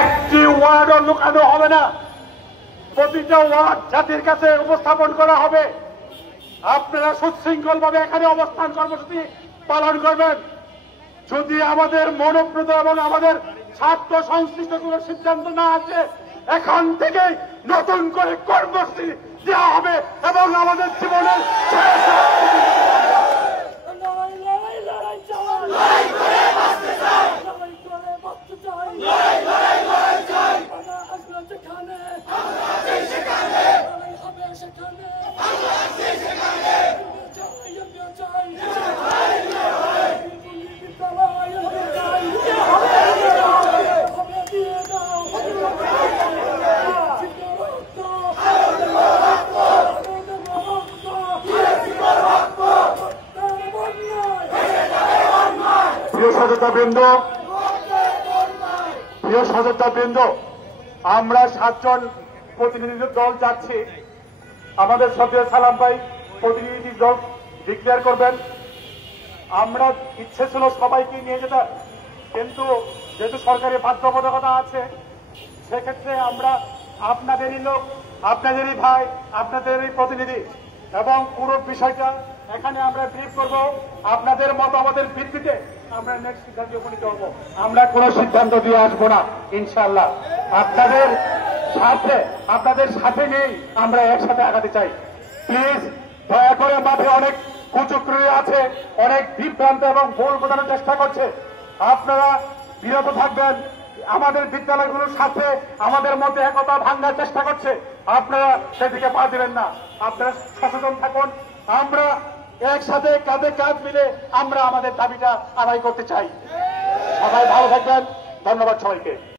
একটি ওয়ার্ডও লুকানো হবে না, প্রতিটা ওয়ার্ড জাতির কাছে উপস্থাপন করা হবে। আপনারা সুশৃঙ্খল ভাবে এখানে অবস্থান কর্মসূচি পালন করবেন। যদি আমাদের মনোপ্রত এবং আমাদের ছাত্র সংশ্লিষ্ট কোন সিদ্ধান্ত না আছে, এখান থেকে নতুন করে কর্মসূচি দেওয়া হবে এবং আমাদের জীবনের প্রিয় সহযোদ্ধাবৃন্দ, আমরা 7 জন প্রতিনিধি দল যাচ্ছি। আমাদের সফিয়া সালাম ভাই প্রতিনিধি দল ডিক্লেয়ার করবেন। আমরা ইচ্ছে ছিল সবাইকে নিয়ে যেতে, কিন্তু যেহেতু সরকারি বাধ্যবাধকতা আছে, সেক্ষেত্রে আমরা আপনাদেরই লোক, আপনাদেরই ভাই, আপনাদেরই প্রতিনিধি এবং পুরো বিষয়টা এখানে আমরা ব্রিফ করব। আপনাদের মতামতের ভিত্তিতে আমরা নেক্সট সিদ্ধান্তে উপনীত হব। আমরা কোনো সিদ্ধান্ত দিয়ে আসবো না ইনশাআল্লাহ। আপনাদের সাথে নিয়ে আমরা একসাথে আগাতে চাই। প্লিজ দয়া করে, মাঠে অনেক কুচক্রী আছে, অনেক বিভ্রান্ত এবং ভুল বোঝানোর চেষ্টা করছে। আপনারা বিরত থাকবেন। আমাদের বিদ্যালয়গুলোর সাথে আমাদের মধ্যে একতা ভাঙার চেষ্টা করছে, আপনারা সেদিকে পা দিবেন না। আপনারা সচেতন থাকুন। আমরা একসাথে কাঁধে কাঁধ মিলে আমরা আমাদের দাবিটা আদায় করতে চাই। সবাই ভালো থাকবেন। ধন্যবাদ সবাইকে।